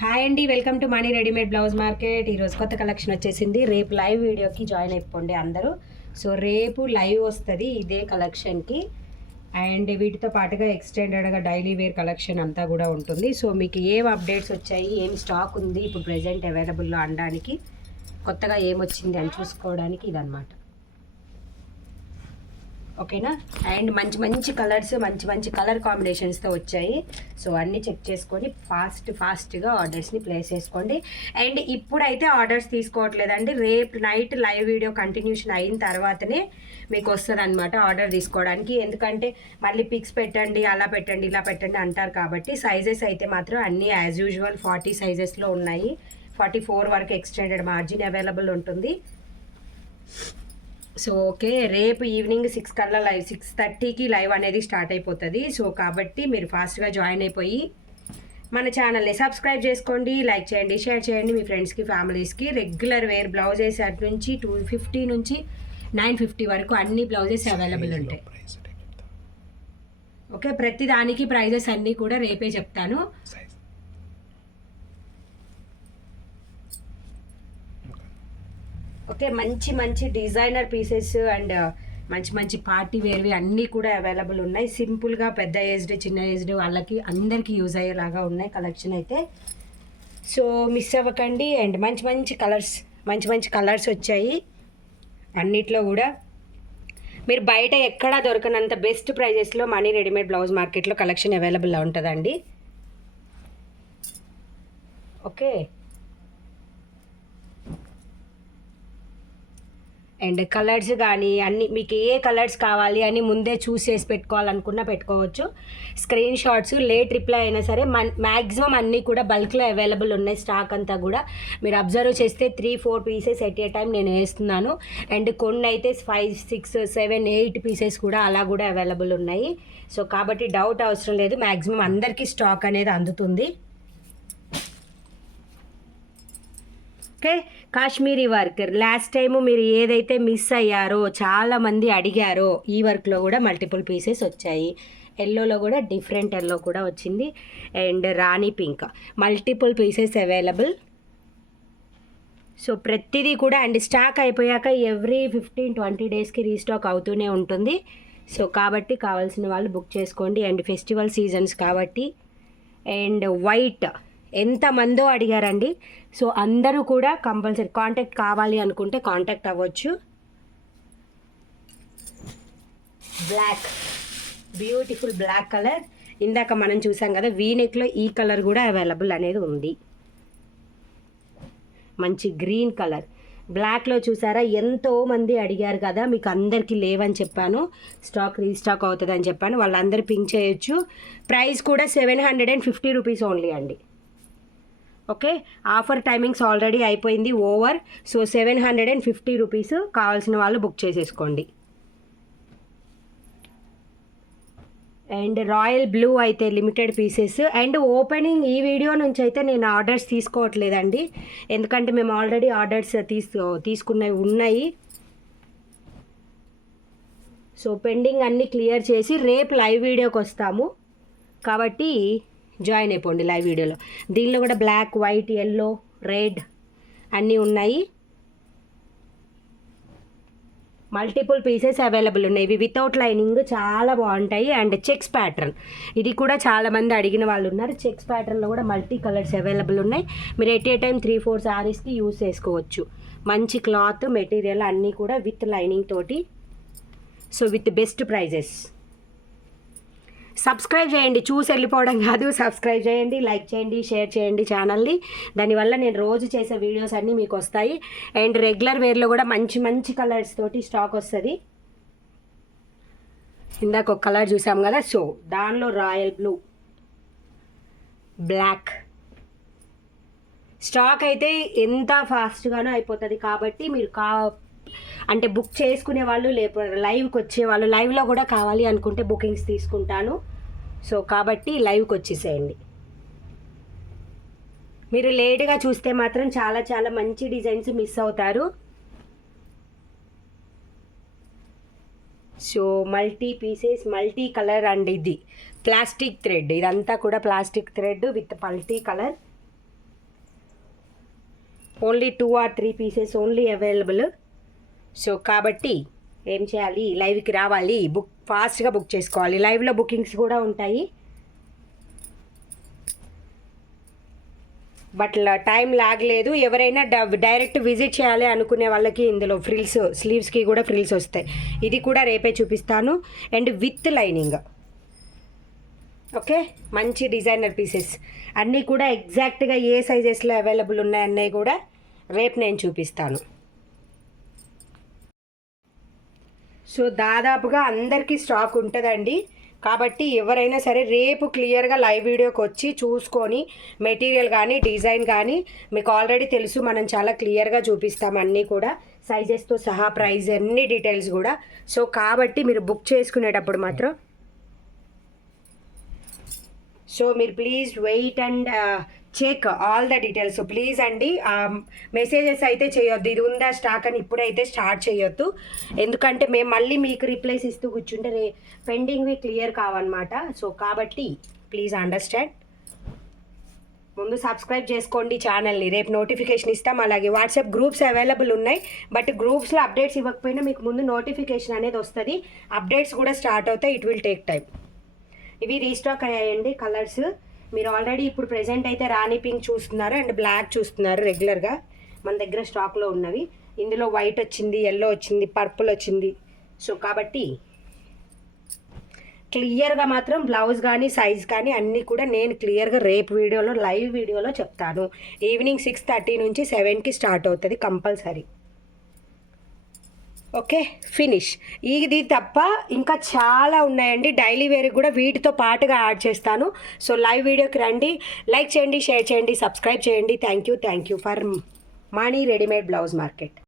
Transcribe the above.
Hi అండి, welcome to money readymade blouse market. ఈరోజు కొత్త కలెక్షన్ వచ్చేసింది. రేపు లైవ్ వీడియోకి జాయిన్ అయిపోండి అందరూ. సో రేపు లైవ్ వస్తుంది ఇదే కలెక్షన్కి. అండ్ వీటితో పాటుగా ఎక్స్టెండెడ్గా డైలీ వేర్ కలెక్షన్ అంతా కూడా ఉంటుంది. సో మీకు ఏం అప్డేట్స్ వచ్చాయి, ఏం స్టాక్ ఉంది ఇప్పుడు ప్రెజెంట్ అవైలబుల్లో అనడానికి, కొత్తగా ఏమొచ్చింది అని చూసుకోవడానికి ఇదన్నమాట. ఓకేనా. అండ్ మంచి మంచి కలర్స్, మంచి కలర్ కాంబినేషన్స్తో వచ్చాయి. సో అన్నీ చెక్ చేసుకొని ఫాస్ట్గా ఆర్డర్స్ని ప్లేస్ చేసుకోండి. అండ్ ఇప్పుడైతే ఆర్డర్స్ తీసుకోవట్లేదండి. రేపు నైట్ లైవ్ వీడియో కంటిన్యూషన్ అయిన తర్వాతనే మీకు వస్తుంది అనమాట ఆర్డర్ తీసుకోవడానికి. ఎందుకంటే మళ్ళీ పిక్స్ పెట్టండి, అలా పెట్టండి, ఇలా పెట్టండి అంటారు కాబట్టి. సైజెస్ అయితే మాత్రం అన్నీ యాజ్ యూజువల్ 40 సైజెస్లో ఉన్నాయి. 44 వరకు ఎక్స్టెండెడ్ మార్జిన్ అవైలబుల్ ఉంటుంది. సో ఓకే, రేపు ఈవినింగ్ 6 కల్లా లైవ్, 6:30కి లైవ్ అనేది స్టార్ట్ అయిపోతుంది. సో కాబట్టి మీరు ఫాస్ట్గా జాయిన్ అయిపోయి మన ఛానల్ని సబ్స్క్రైబ్ చేసుకోండి, లైక్ చేయండి, షేర్ చేయండి మీ ఫ్రెండ్స్కి, ఫ్యామిలీస్కి. రెగ్యులర్ వేర్ బ్లౌజెస్ అటు నుంచి 250 నుంచి 950 వరకు అన్ని బ్లౌజెస్ అవైలబుల్ ఉంటాయి. ఓకే, ప్రతి దానికి ప్రైజెస్ అన్నీ కూడా రేపే చెప్తాను. ఓకే, మంచి డిజైనర్ పీసెస్ అండ్ మంచి పార్టీ వేర్వి అన్నీ కూడా అవైలబుల్ ఉన్నాయి. సింపుల్గా పెద్ద ఏజ్డ్, చిన్న ఏజ్డ్ వాళ్ళకి అందరికీ యూజ్ అయ్యేలాగా ఉన్నాయి కలెక్షన్ అయితే. సో మిస్ అవ్వకండి. అండ్ మంచి కలర్స్ వచ్చాయి అన్నిట్లో కూడా. మీరు బయట ఎక్కడా దొరకనంత బెస్ట్ ప్రైజెస్లో మనీ రెడీమేడ్ బ్లౌజ్ మార్కెట్లో కలెక్షన్ అవైలబుల్లో ఉంటుందండి. ఓకే, అండ్ కలర్స్ కానీ అన్నీ మీకు ఏ కలర్స్ కావాలి అని ముందే చూసేసి పెట్టుకోవాలనుకున్నా పెట్టుకోవచ్చు. స్క్రీన్ షాట్స్ లేట్ రిప్లై అయినా సరే మ్యాక్సిమం అన్నీ కూడా బల్క్లో అవైలబుల్ ఉన్నాయి. స్టాక్ అంతా కూడా మీరు అబ్జర్వ్ చేస్తే 3-4 పీసెస్ ఎట్ ఏ టైం నేను వేస్తున్నాను. అండ్ కొన్ని అయితే 5, 6, 7, 8 పీసెస్ కూడా అలా కూడా అవైలబుల్ ఉన్నాయి. సో కాబట్టి డౌట్ అవసరం లేదు, మ్యాక్సిమం అందరికీ స్టాక్ అనేది అందుతుంది. Okay, Kashmiri work last time మీరు ఏదైతే మిస్ అయ్యారో, చాలామంది అడిగారో, ఈ వర్క్లో కూడా మల్టిపుల్ పీసెస్ వచ్చాయి. ఎల్లోలో కూడా డిఫరెంట్ ఎల్లో కూడా వచ్చింది. And Rani pink multiple pieces available. So ప్రతిదీ కూడా అండ్ స్టాక్ అయిపోయాక ఎవ్రీ 15-20 డేస్కి రీస్టాక్ అవుతూనే ఉంటుంది. సో కాబట్టి కావాల్సిన వాళ్ళు బుక్ చేసుకోండి. అండ్ ఫెస్టివల్ సీజన్స్ కాబట్టి. అండ్ వైట్ ఎంతమందో అడిగారండి. సో అందరూ కూడా కంపల్సరీ కాంటాక్ట్ కావాలి అనుకుంటే కాంటాక్ట్ అవ్వచ్చు. Black, beautiful black colour. ఇందాక మనం చూసాం కదా వీనెక్లో ఈ కలర్ కూడా అవైలబుల్ అనేది ఉంది. మంచి గ్రీన్ కలర్. బ్లాక్లో చూసారా ఎంతోమంది అడిగారు కదా, మీకు అందరికీ లేవని చెప్పాను, స్టాక్ రీస్టాక్ అవుతుంది అని చెప్పాను. వాళ్ళందరూ పింక్ చేయొచ్చు. ప్రైస్ కూడా 750 రూపీస్ ఓన్లీ అండి. ఓకే, ఆఫర్ టైమింగ్స్ ఆల్రెడీ అయిపోయింది, ఓవర్. So 750 rupees. కావాల్సిన వాళ్ళు బుక్ చేసేసుకోండి. అండ్ రాయల్ బ్లూ అయితే లిమిటెడ్ పీసెస్. అండ్ ఓపెనింగ్ ఈ వీడియో నుంచి అయితే నేను ఆర్డర్స్ తీసుకోవట్లేదండి, ఎందుకంటే మేము ఆల్రెడీ ఆర్డర్స్ తీసుకున్నవి ఉన్నాయి. సో పెండింగ్ అన్నీ క్లియర్ చేసి రేపు లైవ్ వీడియోకి వస్తాము కాబట్టి జాయిన్ అయిపోండి లైవ్ వీడియోలో. దీనిలో కూడా బ్లాక్, వైట్, ఎల్లో, రెడ్ అన్నీ ఉన్నాయి. మల్టిపుల్ పీసెస్ అవైలబుల్ ఉన్నాయి. ఇవి వితౌట్ లైనింగ్ చాలా బాగుంటాయి. అండ్ చెక్స్ ప్యాటర్న్, ఇది కూడా చాలామంది అడిగిన వాళ్ళు ఉన్నారు. చెక్స్ ప్యాటర్న్లో కూడా మల్టీ కలర్స్ అవైలబుల్ ఉన్నాయి. మీరు ఎట్ ఏ టైం 3-4 శారీస్కి యూస్ చేసుకోవచ్చు. మంచి క్లాత్, మెటీరియల్ అన్నీ కూడా విత్ లైనింగ్ తోటి. So with best prices. Subscribe చేయండి, చూసి వెళ్ళిపోవడం కాదు. సబ్స్క్రైబ్ చేయండి, లైక్ చేయండి, షేర్ చేయండి ఛానల్ని. దానివల్ల నేను రోజు చేసే వీడియోస్ అన్నీ మీకు వస్తాయి. అండ్ రెగ్యులర్ వేర్లో కూడా మంచి కలర్స్ తోటి స్టాక్ వస్తుంది. ఇందాక ఒక కలర్ చూసాం కదా, సో దానిలో రాయల్ బ్లూ, బ్లాక్ స్టాక్ అయితే ఎంత ఫాస్ట్గానో అయిపోతుంది. కాబట్టి మీరు అంటే బుక్ చేసుకునే వాళ్ళు, లేకపోతే లైవ్కి వచ్చేవాళ్ళు, లైవ్లో కూడా కావాలి అనుకుంటే బుకింగ్స్ తీసుకుంటాను. సో కాబట్టి లైవ్కి వచ్చేసేయండి. మీరు లేట్గా చూస్తే మాత్రం చాలా మంచి డిజైన్స్ మిస్ అవుతారు. So multi pieces, multi colour. And ఇది ప్లాస్టిక్ థ్రెడ్, ఇదంతా కూడా plastic thread with multi colour. Only 2 or 3 pieces only available. So కాబట్టి ఏం చేయాలి, లైవ్కి రావాలి, ఫాస్ట్గా బుక్ చేసుకోవాలి. లైవ్లో బుకింగ్స్ కూడా ఉంటాయి, బట్ టైం లాగలేదు. ఎవరైనా డైరెక్ట్ విజిట్ చేయాలి అనుకునే వాళ్ళకి ఇందులో ఫ్రిల్స్, స్లీవ్స్కి కూడా ఫ్రిల్స్ వస్తాయి. ఇది కూడా రేపే చూపిస్తాను. And with lining. ఓకే, మంచి డిజైనర్ పీసెస్ అన్నీ కూడా ఎగ్జాక్ట్గా ఏ సైజెస్లో అవైలబుల్ ఉన్నాయన్నీ కూడా రేపు నేను చూపిస్తాను. సో దాదాపుగా అందరికీ స్టాక్ ఉంటుందండి. కాబట్టి ఎవరైనా సరే రేపు క్లియర్గా లైవ్ వీడియోకి వచ్చి చూసుకొని మెటీరియల్ కానీ డిజైన్ కానీ మీకు ఆల్రెడీ తెలుసు, మనం చాలా క్లియర్గా చూపిస్తాం అన్నీ కూడా సైజెస్తో సహా, ప్రైస్ అన్ని డీటెయిల్స్ కూడా. సో కాబట్టి మీరు బుక్ చేసుకునేటప్పుడు మాత్రం మీరు please wait and check all the details please అండి. మెసేజెస్ అయితే చేయొద్దు, ఇది ఉందా స్టాక్ అని ఇప్పుడైతే స్టార్ట్ చేయొద్దు. ఎందుకంటే మేము మళ్ళీ మీకు రిప్లైస్ ఇస్తూ కూర్చుంటే పెండింగ్వి క్లియర్ కావన్నమాట. సో కాబట్టి ప్లీజ్ అండర్స్టాండ్. ముందు సబ్స్క్రైబ్ చేసుకోండి ఛానల్ని, రేపు నోటిఫికేషన్ ఇస్తాం. అలాగే వాట్సాప్ గ్రూప్స్ అవైలబుల్ ఉన్నాయి, బట్ గ్రూప్స్లో అప్డేట్స్ ఇవ్వకపోయినా మీకు ముందు నోటిఫికేషన్ అనేది వస్తుంది. అప్డేట్స్ కూడా స్టార్ట్ అవుతాయి, ఇట్ విల్ టేక్ టైం. ఇవి రీస్టాక్ అయ్యాయండి కలర్స్. మీరు ఆల్రెడీ ఇప్పుడు ప్రెజెంట్ అయితే రాణి పింక్ చూస్తున్నారు అండ్ బ్లాక్ చూస్తున్నారు రెగ్యులర్గా మన దగ్గర స్టాక్లో ఉన్నవి. ఇందులో వైట్ వచ్చింది, ఎల్లో వచ్చింది, పర్పుల్ వచ్చింది. సో కాబట్టి క్లియర్గా మాత్రం బ్లౌజ్ కానీ సైజ్ కానీ అన్నీ కూడా నేను క్లియర్గా రేపు వీడియోలో లైవ్ వీడియోలో చెప్తాను. ఈవినింగ్ 6:30 నుంచి 7కి స్టార్ట్ అవుతుంది కంపల్సరీ. Okay, finish. ఇది తప్ప ఇంకా చాలా ఉన్నాయండి. డైలీ వేర్ కూడా వీటితో పాటుగా యాడ్ చేస్తాను. సో లైవ్ వీడియోకి రండి, లైక్ చేయండి, షేర్ చేయండి, సబ్స్క్రైబ్ చేయండి. Thank you for money readymade blouse market.